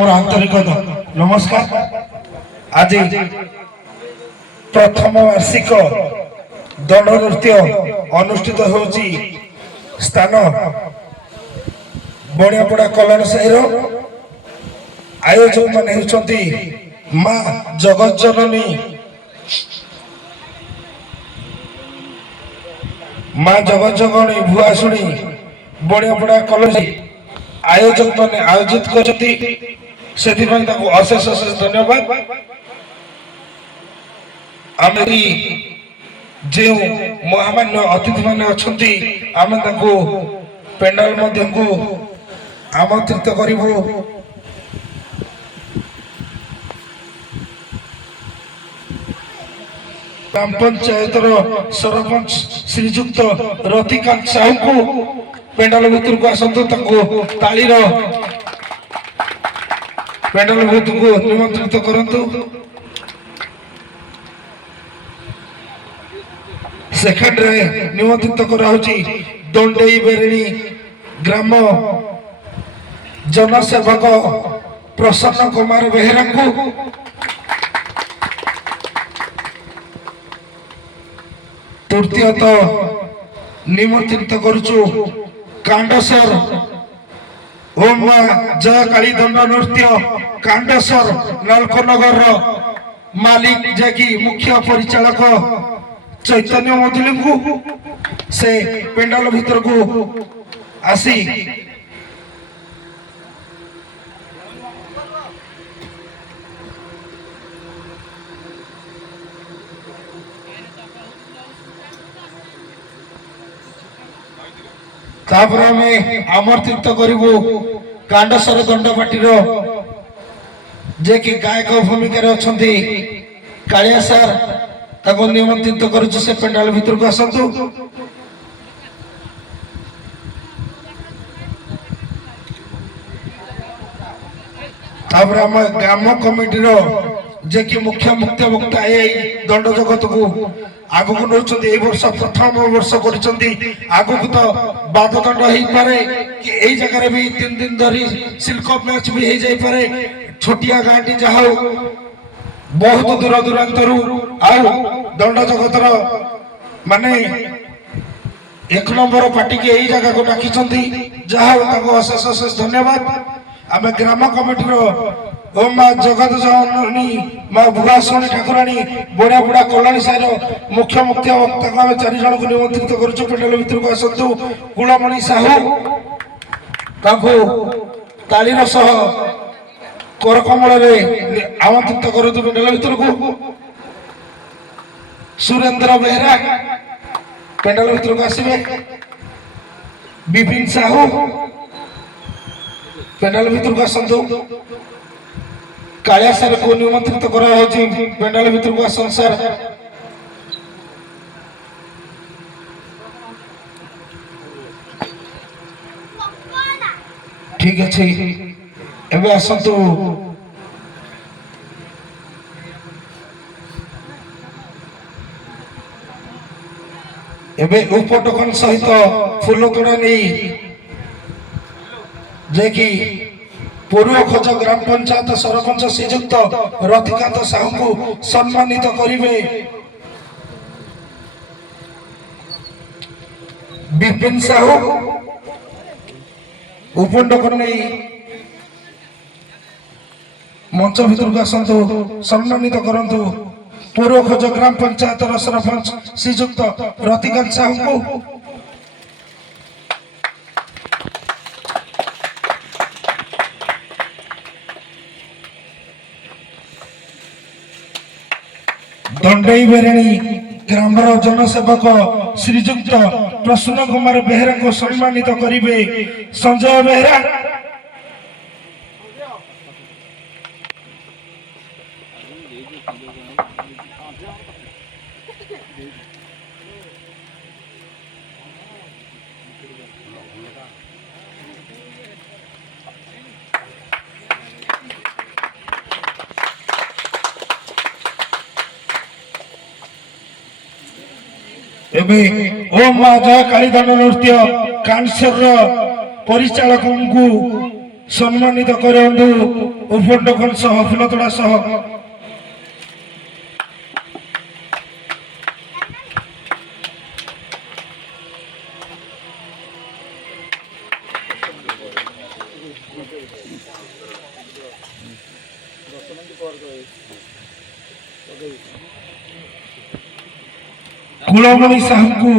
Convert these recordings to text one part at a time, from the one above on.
मोर आंतरिक नमस्कार। आज प्रथम वार्षिक दंड नृत्य अनुष्ठित होउची स्थान बणियापड़ा कल्याण साहिर आयोजक मान होती माँ जगत जननी भुआशुणी बणियापड़ा कल्याण आयोजक मान आयोजित करती अशेष अशेष धन्यवाद। आमरी जो महामान्य अतिथि मान अच्छा आम पेंडाल को आमंत्रित करूँ। ग्राम पंचायतर सरपंच श्रीजुक्त रतिकांत साहू को पेंडाल भीतर को आसतु तालीर पेंडाल भूत को निमंत्रित करंतु। सेकेंड रे निमंत्रित कराउची दंडेई बेरेणी ग्राम जनसेवक प्रसन्न कुमार बेहेरा को तृतीयत निमंत्रित करुचु कांडसर ओम जय काली दंड नृत्य कांडसर नालकोनगर मालिक जैकी मुख्य परिचालक चैतन्य मधुली को से पेंडाल भीतर को आसी आमंत्रित करूँ कांडसर दंडपाटीर जे कि गायक भूमिका अच्छा कालिया सार ताको निमंत्रित करुछु से पेंडाल भीतर को आसतु। आम ग्राम कमिटी जे कि मुख्य मुख्य वक्ता दंड जगत को आगु को नौचंदी वर्ष प्रथम वर्ष आगु को तो बाद दंड हो पारे कि यही जगह भी 3 दिन धरी सिल्कअप मैच भी हो जाई पारे। छोटिया गाँटी जहाँ बहुत दूर दूरांतर दंड जगतर माने 1 नंबर पार्टी के यही जगह को डाकी जहाँ अशेष अशेष धन्यवाद। आम ग्राम कमिटी ओम माँ जगत जननी माँ भुआशुणी ठाकुराणी बणियापड़ा कल्याण साहिर मुख्य मुख्य वक्ता को आम 4 जन को निमंत्रित करुचु पेंडाल भीतर को आसतु। कुलमणि साहू तालीर सह करकमल आमंत्रित करूँ पेंडाल भीतर को। सुरेंद्र बेहरा पेंडाल भीतर को आसवे। विपिन साहू पेंडाल भीतर को आसतु। कालिया सार को निमंत्रित करा पेंडाल भीतर को आसन सार। ठीक अच्छे एवं आसतु। एवं उपटकन सहित फूल तोड़ा नहीं जे कि पूर्व खोज ग्राम पंचायत सरपंच श्रीजुक्त रतिकांत साहू को सम्मानित करिवे। विपिन साहू उपटकन नहीं मंच भीतर को आसतु सम्मानित करंतु। पूर्व खोज ग्राम पंचायत सरपंच श्रीजुक्त रतिकांत साहू को दंडई बेरेणी ग्राम जनसेवक श्रीजुक्त प्रसन्न कुमार बेहेरा को सम्मानित करिवे। संजय बेहेरा ओम माँ जय काली दंड नृत्य कांसर परिचालक को সম্মানিত করন্তু উপন্ডকন সহ ফুলতোড়া সহ। কুলমণি সাহুଙ୍କୁ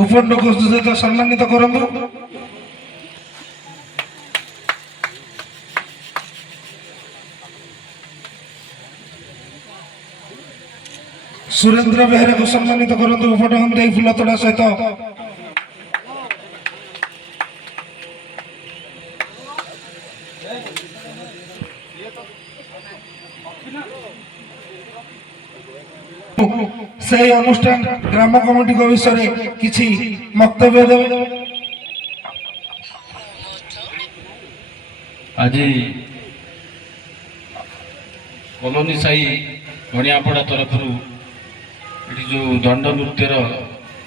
ଉପଣ୍ଡକ ସହିତ ସମ୍ମାନିତ କରନ୍ତୁ। ସୁରେନ୍ଦ୍ର ବେହେରାକୁ ସମ୍ମାନିତ କରନ୍ତୁ ଉପଣ୍ଡକ ଦେଇ ଫୁଲତୋଡ଼ା ସହିତ। সেই অনুষ্ঠান গ্রাম কমিটি বিষয়ে কিছু বক্তব্য দেবে। आज कॉलोनी साई गणियापड़ा तरफ जो दंड नृत्यर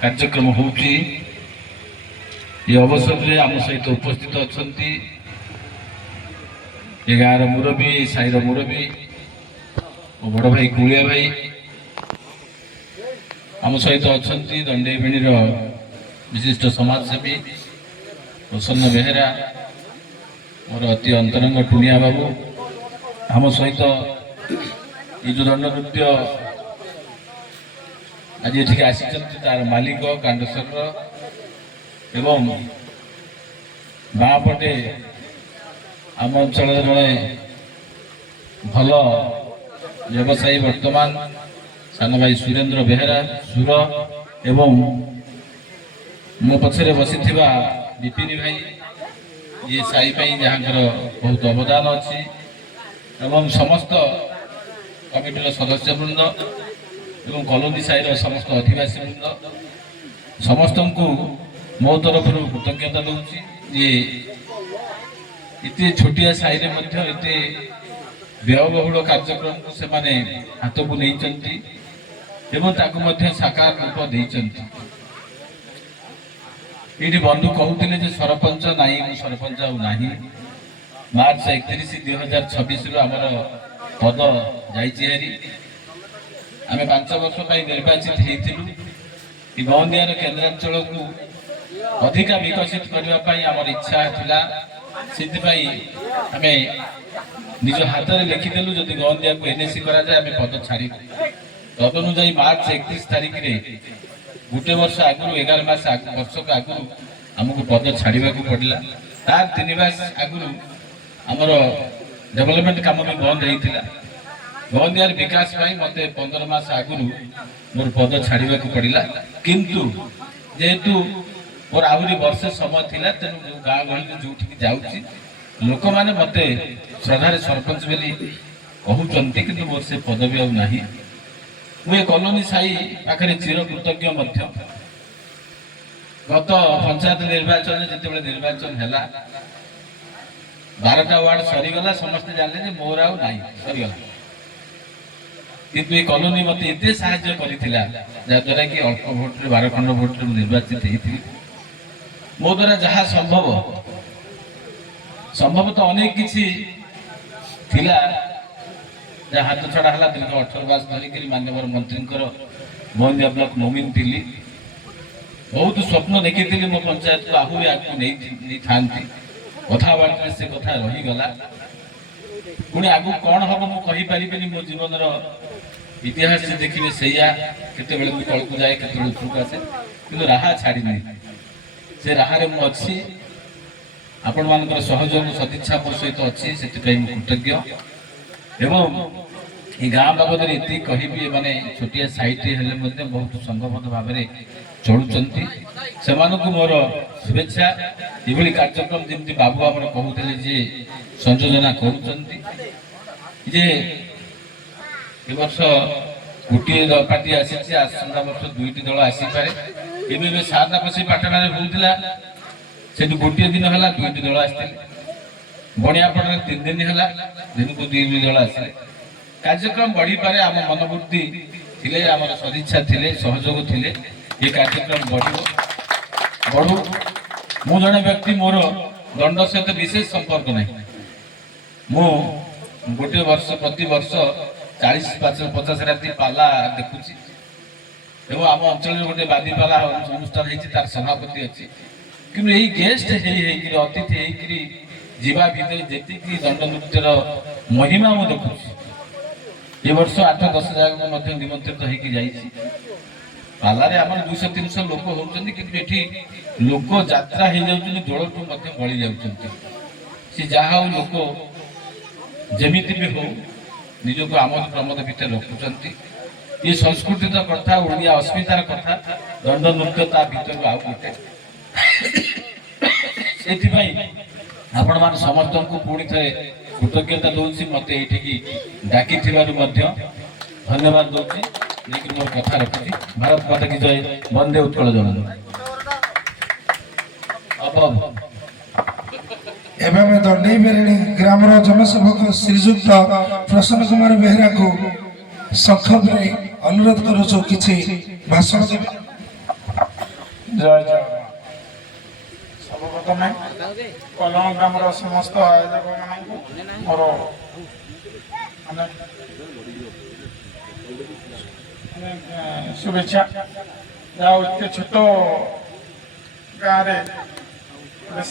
कार्यक्रम होउची ये अवसर में आम सहित उपस्थित अच्छा ये गाँव मुरबी साईर मुरबी बड़ भाई कुलिया भाई आम सहित अच्छा दंडेभिणी विशिष्ट समाजसेवी प्रसन्न बेहेरा मोर अति अंतरंग टुनिया बाबू आम सहित ये जो दंड नृत्य आज ये आसी तार मालिक कांडेश्वर एवं बापटे आम अंचल जड़े भल व्यवसायी वर्तमान सान भाई सुरेन्द्र बेहेरा सुर एवं मो पछरे बसी विपिन भाई ये साई जहाँ बहुत अवदान अच्छी एवं समस्त कमिटर सदस्य वृंद एवं कॉलोनी साईर समस्त अधिवासी वृंद समस्त को मो तरफ कृतज्ञता दूसरी ये इतने छोटिया साई एते व्ययबहुल कार्यक्रम को से हाथ को नहीं साकार रूप देते। ये बंधु कहते सरपंच नाई सरपंच ना मार्च 31 2026 आमर पद जारी आम 5 वर्ष निर्वाचित होती गौंदियार केन्द्रांचल को अधिका विकसित करने आमर इच्छा था से आम निज हाथ में लिखिदेलु जदि गौंदिया को एनएसी करा जाए आम पद छाड़ तदनुजाई मार्च 31 तारिख रे गोटे वर्ष आगु 11 मास वर्षक आगु आमको पद छाड़ा पड़ा तार 3 मास आगु आमर डेवलपमेंट काम भी बंद होता गौंदियार विकास मत 15 मास आगु मोर पद छाड़ा पड़ा किंतु जेहेतु मोर आहरी वर्षे समय थिला तेणु गाँ गहली जो जाऊँगी लोक मैंने मत श्रद्धार सरपंच बोली कहते कि मोर से पदवी आउ नहीं मुझे कॉलोनी साई पाखे चिर कृतज्ञ गत पंचायत निर्वाचन जिते निर्वाचन है 12टा वार्ड सरीगला समस्ते जानले मोर आउ नहीं सरीगला किंतु ये कॉलोनी मत एत साहाय्य करथिला जद्वारा कि अल्प भोट 12 खंड भोट निर्वाचित होती मो द्वारा जहाँ संभव तो अनेक किसी थिला जहाँ हाथ छड़ा है दीर्घ 18 मास धरिक माननीय मंत्री गौंदिया ब्लॉक नोमिन थी बहुत स्वप्न देखी मो पंचायत को आहरी आगे नहीं था कथबार्ता से कथा रहीगला पुणी आगु कौन हम मुझे कहीपरि मो जीवन इतिहास से देखिए से तल को जाए के उपरक आसे कि राह छाड़ी से राह मुझी आपण मान सहयोग सदिच्छा मो सहित अच्छी से कृतज्ञ एवं ये गाँ बाबद ये कहि माने छोटिया साइट हेल्ले बहुत संगबद्ध भाव में चलुंट से मोर शुभेच्छा ये कार्यक्रम जमी बाबू आम कहते जे संयोजना करे वर्ष गोटे पार्टी आसी आसंता वर्ष 2टी दल आसीपे ए सादा पशी पाटना होता से गोटे दिन है 2टी दल आसते बणियापड़ा 3 दिन है दिन को 2 दल आसे कार्यक्रम बढ़ी पारे आम मनोवृत्ति थिले आम सदिच्छा थिले सहयोग थिले ये कार्यक्रम बढ़ू मु जड़े व्यक्ति मोर ଦଣ୍ଡ ସହିତ ବିଶେଷ ସମ୍ପର୍କ ନାହିଁ। ମୁଁ ଗୋଟିଏ ବର୍ଷ ପ୍ରତି ବର୍ଷ 40-50 ରାତି ପାଲା ଦେଖୁଛି ଏବଂ ଆମ ଅଞ୍ଚଳରେ ଗୋଟେ ବାଦିପାଲା ଅନୁଷ୍ଠାନ ହେଇଛି, ତାର ସଭାପତି ଅଛି। କିନ୍ତୁ ଏଇ ଗେଷ୍ଟ ହେଇକିରି ଅତିଥି ହେଇକିରି ଯିବା ଭିତରେ ଯେତିକି ଦଣ୍ଡ ନୃତ୍ୟର ମହିମା ମୁଁ ଦେଖୁଛି। ଏ ବର୍ଷ 8-10 ଜାଗାକୁ ମଧ୍ୟ ନିମନ୍ତ୍ରିତ ହେଇକି ଯାଇଛି। ପାଲାରେ ଆମର 200-300 ଲୋକ ହଉଛନ୍ତି, କିନ୍ତୁ ଏଠି ଲୋକ ଯାତ୍ରା ହେଇଯାଉଛନ୍ତି, ଦୋଳଠୁ ମଧ୍ୟ ବଳି ଯାଉଛନ୍ତି। ସେ ଯାହା ହଉ ଲୋକ ଯେମିତି ବି ହଉ ନିଜକୁ ଆମୋଦ ପ୍ରମୋଦ ଭିତରେ ରଖୁଛନ୍ତି। ଏ ସଂସ୍କୃତିର କଥା, ଓଡ଼ିଆ ଅସ୍ମିତାର କଥା, ଦଣ୍ଡ ନୃତ୍ୟ ତା ଭିତରୁ ଆଉ ଗୋଟେ। ସେଥିପାଇଁ ଆପଣମାନେ ସମସ୍ତଙ୍କୁ ପୁଣି ଥରେ କୃତଜ୍ଞତା ଦଉଛି। ମୋତେ ଏଇଠିକି ଡାକିଥିବାରୁ ମଧ୍ୟ ଧନ୍ୟବାଦ ଦଉଛି। ନେଇକି ମୋର କଥା ରଖୁଛି। ଭାରତ ମାତା କି ଜୟ, ବନ୍ଦେ ଉତ୍କଳ ଜନନୀ। ଏବେ ଆମେ ଦଣ୍ଡେଇ ବେରେଣି ଗ୍ରାମର ଜନସେବକ ଶ୍ରୀଯୁକ୍ତ ପ୍ରସନ୍ନ କୁମାର ବେହେରାଙ୍କୁ ସଂକ୍ଷେପରେ ଅନୁରୋଧ କରୁଛୁ କିଛି ଭାଷଣ ଦେବେ। ଜୟ ଜଗନ୍ନାଥ। ସର୍ବପ୍ରଥମେ କଲମ ଗ୍ରାମର ସମସ୍ତ ଆୟୋଜକମାନଙ୍କୁ ମୋର शुभेच्छा। ଯାହା ଏତେ ଛୋଟ ଗାଁରେ ଗୋଟେ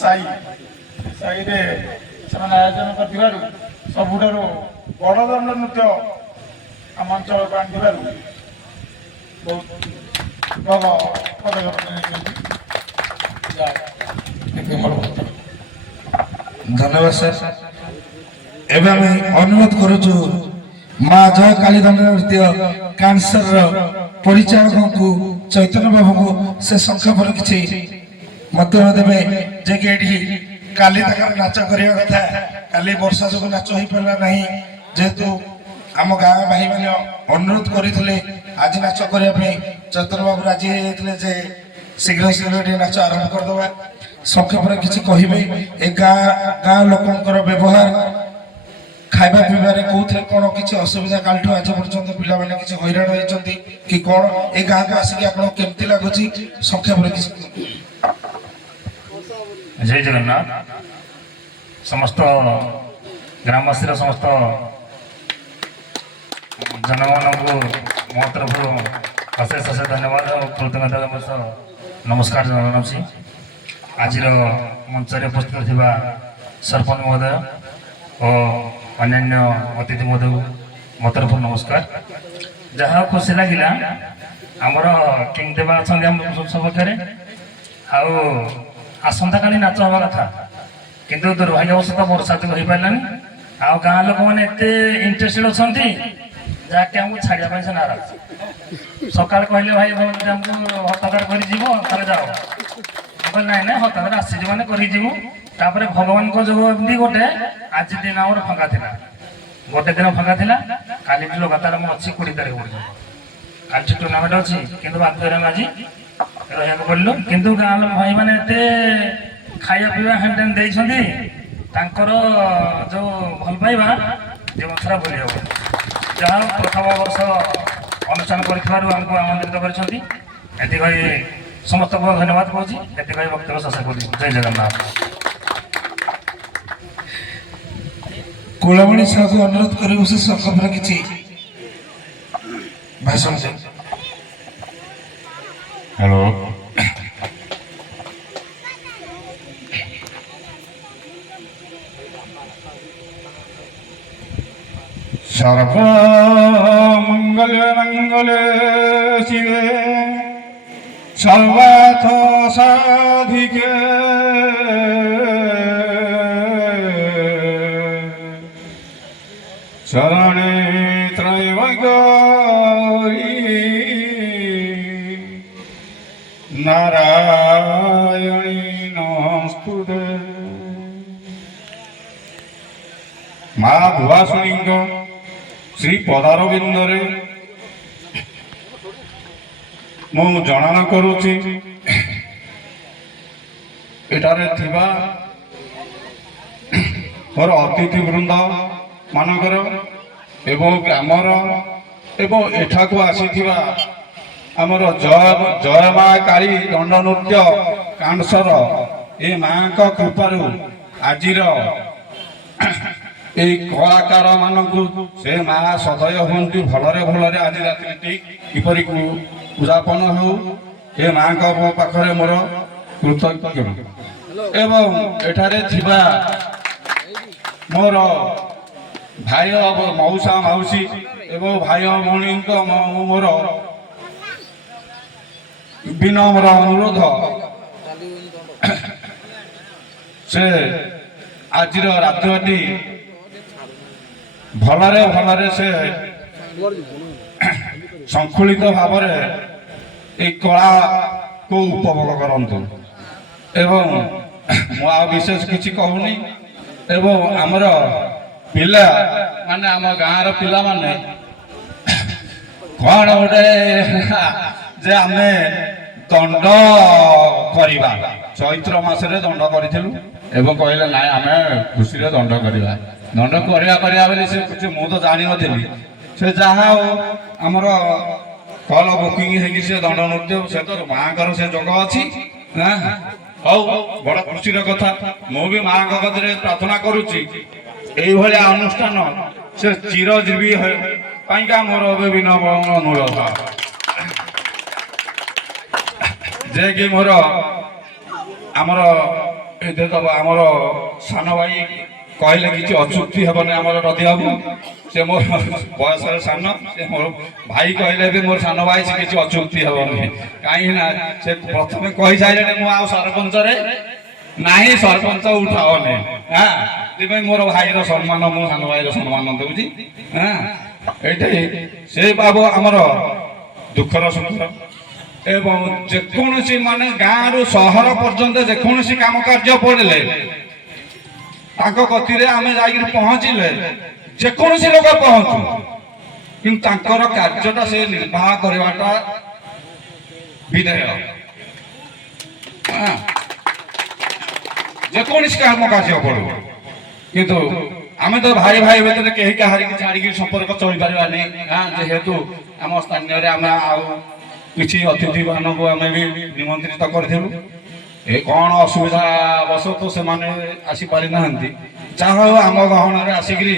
ସାହିରେ ସେମାନେ ଆୟୋଜନ କରିଥିବାରୁ, ସବୁଠାରୁ ବଡ଼ ଦଣ୍ଡ ନୃତ୍ୟ ଆମ ଅଞ୍ଚଳକୁ ଆଣିଥିବାରୁ ବହୁତ ଭଲ ପଦକ୍ଷେପ ନେଇଛନ୍ତି। ଧନ୍ୟବାଦ ସାର୍। ଏବେ ଆମେ ଅନୁରୋଧ କରୁଛୁ ମା ଜୟ କାଳୀ ଦଣ୍ଡ ନୃତ୍ୟ କ୍ୟାନ୍ସରର ପରିଚାଳକଙ୍କୁ ଚୈତନ୍ୟ ବାବୁଙ୍କୁ ସେ ସଂକ୍ଷେପରେ କିଛି ମନ୍ତବ୍ୟ ଦେବେ, ଯେ କି ଏଠି କାଲି ତାଙ୍କର ନାଚ କରିବା କଥା, କାଲି ବର୍ଷା ଯୋଗୁଁ ନାଚ ହେଇପାରିଲା ନାହିଁ। ଯେହେତୁ ଆମ ଗାଁ ଭାଇମାନେ ଅନୁରୋଧ କରିଥିଲେ ଆଜି ନାଚ କରିବା ପାଇଁ, ଚୈତନ୍ୟ ବାବୁ ରାଜି ହେଇଯାଇଥିଲେ ଯେ ଶୀଘ୍ର ଟିକେ ନାଚ ଆରମ୍ଭ କରିଦେବା। ସଂକ୍ଷେପରେ କିଛି କହିବେ ଏ ଗାଁ ଲୋକଙ୍କର ବ୍ୟବହାର, ଖାଇବା ପିଇବାରେ କୋଉଥିରେ କ'ଣ କିଛି ଅସୁବିଧା କାଲିଠୁ ଆଜି ପର୍ଯ୍ୟନ୍ତ ପିଲାମାନେ କିଛି ହଇରାଣ ହେଇଛନ୍ତି କି କ'ଣ, ଏ ଗାଁକୁ ଆସିକି ଆପଣଙ୍କୁ କେମିତି ଲାଗୁଛି ସଂକ୍ଷେପରେ କିଛି। ଜୟ ଜଗନ୍ନାଥ। ସମସ୍ତ ଗ୍ରାମବାସୀର ସମସ୍ତ ଜନଗଣଙ୍କୁ ମୋ ତରଫରୁ ଅଶେଷ ଧନ୍ୟବାଦ ଓ କୃତଜ୍ଞତା ନମସ୍କାର ଜଣାଉଛି। ଆଜିର ମଞ୍ଚରେ ଉପସ୍ଥିତ ଥିବା ସରପଞ୍ଚ ମହୋଦୟ ଓ ଅନ୍ୟାନ୍ୟ ଅତିଥି ମହୋଦୟଙ୍କୁ ମୋ ତରଫରୁ ନମସ୍କାର। ଯାହା ଖୁସି ଲାଗିଲା, ଆମର କିଙ୍ଗ ଦେବା ଅଛନ୍ତି ଆମ ସପକ୍ଷରେ, ଆଉ ଆସନ୍ତାକାଲି ନାଚ ହେବା କଥା, କିନ୍ତୁ ଦୁର୍ଭାଗ୍ୟବଶତଃ ବର୍ଷା ଯୋଗୁଁ ହେଇପାରିଲାନି। ଆଉ ଗାଁ ଲୋକମାନେ ଏତେ ଇଣ୍ଟରେଷ୍ଟେଡ୍ ଅଛନ୍ତି ଯାହାକି ଆମକୁ ଛାଡ଼ିବା ପାଇଁ ସେ ନାରାଜ। ସକାଳେ କହିଲେ ଭାଇ ଆମକୁ ହତାଦାର କରିଯିବ, ତାହେଲେ ଯାଅ। କହିଲେ ନାଇଁ ହତାଦାର ଆସିଛୁ ମାନେ କରିଯିବୁ। ତାପରେ ଭଗବାନଙ୍କ ଯୋଗୁଁ ଏମିତି ଗୋଟେ ଆଜି ଦିନ ଆମର ଫାଙ୍କା ଥିଲା, ଗୋଟେ ଦିନ ଫାଙ୍କା ଥିଲା। କାଲିଠୁ ଲଗାତାର ମୁଁ ଅଛି 20 ତାରିଖ ପର୍ଯ୍ୟନ୍ତ। କାଲିଠୁ ଟୁର୍ଣ୍ଣାମେଣ୍ଟ ଅଛି, କିନ୍ତୁ ବାଧ୍ୟରେ ଆମେ ଆଜି ରହିବାକୁ ପଡ଼ିଲୁ। କିନ୍ତୁ ଗାଁ ଲୋକ ଭାଇମାନେ ଏତେ ଖାଇବା ପିଇବା ହ୍ୟାଣ୍ଡ ଦେଇଛନ୍ତି, ତାଙ୍କର ଯୋଉ ଭଲ ପାଇବା ଜୀବନ ସାରା ଭୁଲି ହେବ। ଯାହା ପ୍ରଥମ ବର୍ଷ ଅନୁଷ୍ଠାନ କରିଥିବାରୁ ଆମକୁ ଆମନ୍ତ୍ରିତ କରିଛନ୍ତି, ଏଥିପାଇଁ ସମସ୍ତଙ୍କୁ ଧନ୍ୟବାଦ କହୁଛି। ଏଥିପାଇଁ ବକ୍ତବ୍ୟ ଶେଷ କରୁଛି। ଜୟ ଜଗନ୍ନାଥ। କୁଳମଣି ସାହୁକୁ ଅନୁରୋଧ କରିବୁ ସେ ସଂକ୍ଷେପରେ କିଛି ଭାଷଣ ଦେବେ। ହ୍ୟାଲୋ। সর্বমঙ্গলে শিবে সর্বার্থ সাধিকে শরণে ত্রৈবগৌরী নারায়ণী নমস্তুতে। মা ভুয়াশুণীଙ୍କ ଶ୍ରୀ ପଦାରବିନ୍ଦରେ ମୁଁ ଜଣାଣ କରୁଛି, ଏଠାରେ ଥିବା ମୋର ଅତିଥି ବୃନ୍ଦ ମାନଙ୍କର ଏବଂ ଗ୍ରାମର ଏବଂ ଏଠାକୁ ଆସିଥିବା ଆମର ଜୟ ମା କାଳୀ ଦଣ୍ଡ ନୃତ୍ୟ କାଂସର ଏ ମାଙ୍କ କୃପାରୁ ଆଜିର এই କଳାକାର ମାନଙ୍କୁ ସେ ମା ସଦୟ ହୁଅନ୍ତି ଭଲରେ ଭଲରେ ଆଜି ରାତିରେ ଠିକ୍ କିପରି ଉଯାପନ ହେଉ ଏ ମାଙ୍କ ପାଖରେ ମୋର କୃତଜ୍ଞ ଏବଂ ଏଠାରେ ଥିବା ମୋର ଭାଇ ମଉସା ମାଉସୀ ଏବଂ ଭାଇ ଭଉଣୀଙ୍କ ମୋର ବିନମ୍ର ଅନୁରୋଧ ସେ ଆଜିର ରାତ୍ରିଟି ଭଲରେ ଭଲରେ ସେ ଶୃଙ୍ଖଳିତ ଭାବରେ এই କଳାକୁ ଉପଭୋଗ କରନ୍ତୁ ଏବଂ ମୁଁ ଆଉ ବିଶେଷ କିଛି କହୁନି ଏବଂ ଆମର ପିଲା ମାନେ ଆମ ଗାଁର ପିଲାମାନେ କ'ଣ ଗୋଟେ ଯେ ଆମେ ଦଣ୍ଡ କରିବା ଚୈତ୍ର ମାସରେ ଦଣ୍ଡ କରିଥିଲୁ ଏବଂ କହିଲେ ନାଇଁ ଆମେ ଖୁସିରେ ଦଣ୍ଡ କରିବା ବୋଲି ସେ କିଛି ମୁଁ ତ ଜାଣିନଥିଲି ସେ ଯାହା ହଉ ଆମର କଲ ବୁକିଂ ହେଇକି ସେ ଦଣ୍ଡ ନୃତ୍ୟ ସେ ତ ମାଙ୍କର ସେ ଯୋଗ ଅଛି ହଉ ବଡ ଖୁସିର କଥା ମୁଁ ବି ମାଙ୍କ କତିରେ ପ୍ରାର୍ଥନା କରୁଛି এইভଳିଆ ଅନୁଷ୍ଠାନ ସେ ଚିରଜୀବୀ ପାଇଁକା ମୋର ଏବେ ବିନମ୍ର ଅନୁରୋଧ ଯେ କି ମୋର ଆମର ଆମର ସାନ ଭାଇ କହିଲେ କିଛି ଅଚୁକ୍ତି ହେବନି ଆମର ରଦି ବାବୁ ସେ ମୋର ବୟସରେ ସାନ ସେ ମୋର ଭାଇ କହିଲେ ବି ମୋର ସାନ ଭାଇ ସେ କିଛି ଅଚୁକ୍ତି ହେବନି କାହିଁକି ନା ସେ ପ୍ରଥମେ କହିସାରିଲେଣି ମୁଁ ଆଉ ସରପଞ୍ଚରେ ନାହିଁ ସରପଞ୍ଚ ଉଠାଅନି ସେଥିପାଇଁ ମୋର ଭାଇର ସମ୍ମାନ ମୁଁ ସାନ ଭାଇର ସମ୍ମାନ ଦେଉଛି ଏଇଠି ସେ ବାବୁ ଆମର ଦୁଃଖର ସୁଖର ଏବଂ ଯେକୌଣସି ମାନେ ଗାଁରୁ ସହର ପର୍ଯ୍ୟନ୍ତ ଯେକୌଣସି କାମ କାର୍ଯ୍ୟ ପଡ଼ିଲେ ତାଙ୍କ ଗତିରେ ଆମେ ଯାଇକି ପହଞ୍ଚିଲେ ଯେକୌଣସି ଲୋକ ପହଞ୍ଚୁ କିନ୍ତୁ ତାଙ୍କର କାର୍ଯ୍ୟଟା ସେ ନିର୍ବାହ କରିବାଟା ବିଧେୟ ଯେକୌଣସି କାମ କାର୍ଯ୍ୟ ପଡୁ କିନ୍ତୁ ଆମେ ତ ଭାଇ ଭାଇ ଭିତରେ କେହି କାହାରିକି ଛାଡ଼ିକି ସମ୍ପର୍କ ଚଳିପାରିବାନି ଯେହେତୁ ଆମ ସ୍ଥାନୀୟରେ ଆମେ ଆଉ କିଛି ଅତିଥି ମାନଙ୍କୁ ଆମେ ବି ନିମନ୍ତ୍ରିତ କରିଥିଲୁ ଏ କ'ଣ ଅସୁବିଧା ବଶତଃ ସେମାନେ ଆସିପାରିନାହାନ୍ତି ଯାହା ହଉ ଆମ ଗହଣରେ ଆସିକିରି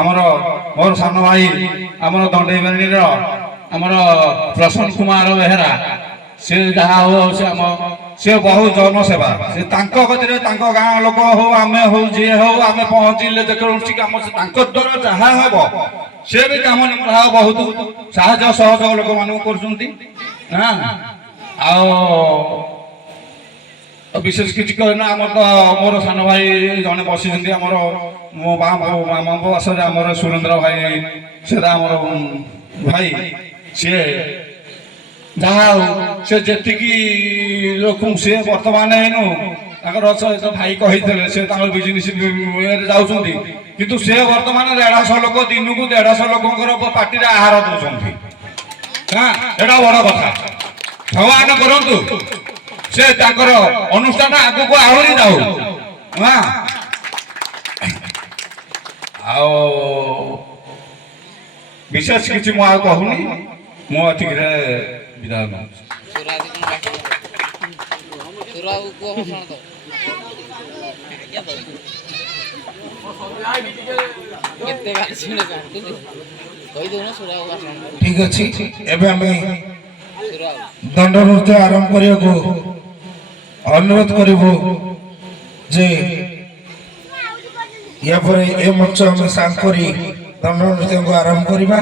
ଆମର ମୋର ସାନ ଭାଇ ଆମର ଦଣ୍ଡେଇବାଣୀର ଆମର ପ୍ରସନ୍ନ କୁମାର ବେହେରା ସେ ଯାହା ହଉ ସେ ବହୁ ଜନସେବା ସେ ତାଙ୍କ ଗତିରେ ତାଙ୍କ ଗାଁ ଲୋକ ହଉ ଆମେ ହଉ ଯିଏ ହଉ ଆମେ ପହଞ୍ଚିଲେ ଯେକୌଣସି କାମ ତାଙ୍କ ଦ୍ୱାରା ଯାହା ହବ ସେ ବି କାମ ନିର୍ବାହ ବହୁତ ସାହାଯ୍ୟ ସହଯୋଗ ଲୋକମାନଙ୍କୁ କରୁଛନ୍ତି ଆଉ ବିଶେଷ କିଛି କହିନା ଆମର ତ ମୋର ସାନ ଭାଇ ଜଣେ ବସିଛନ୍ତି ଆମର ମୋ ମାମାଙ୍କ ପାଶରେ ଆମର ସୁରେନ୍ଦ୍ର ଭାଇ ସେଟା ଆମର ଭାଇ ସିଏ ଯାହା ହଉ ସେ ଯେତିକି ଲୋକ ସିଏ ବର୍ତ୍ତମାନ ଏଇନୁ ତାଙ୍କର ଭାଇ କହିଥିଲେ ସେ ତାଙ୍କର ବିଜନେସ୍ ଇଏରେ ଯାଉଛନ୍ତି କିନ୍ତୁ ସେ ବର୍ତ୍ତମାନ 150 ଲୋକ ଦିନକୁ 150 ଲୋକଙ୍କର ପାଟିରେ ଆହାର ଦଉଛନ୍ତି ଏଟା ବଡ କଥା ଭଗବାନ କରନ୍ତୁ ସେ ତାଙ୍କର ଅନୁଷ୍ଠାନ ଆଗକୁ ଆହୁରି ଯାଉ ଆଉ ବିଶେଷ କିଛି ମୁଁ ଆଉ କହୁନି ମୁଁ ଏତିକିରେ ବିଦାୟ ନେଉଛି ঠিক ଅଛି ଏବେ ଆମେ ଦଣ୍ଡ ନୃତ୍ୟ ଆରମ୍ଭ କରିବାକୁ ଅନୁରୋଧ କରିବୁ ଯେ ୟା ପରେ ଏ ମଞ୍ଚ ଆମେ ସାଙ୍ଗ କରି ଦଣ୍ଡ ନୃତ୍ୟକୁ ଆରମ୍ଭ କରିବା।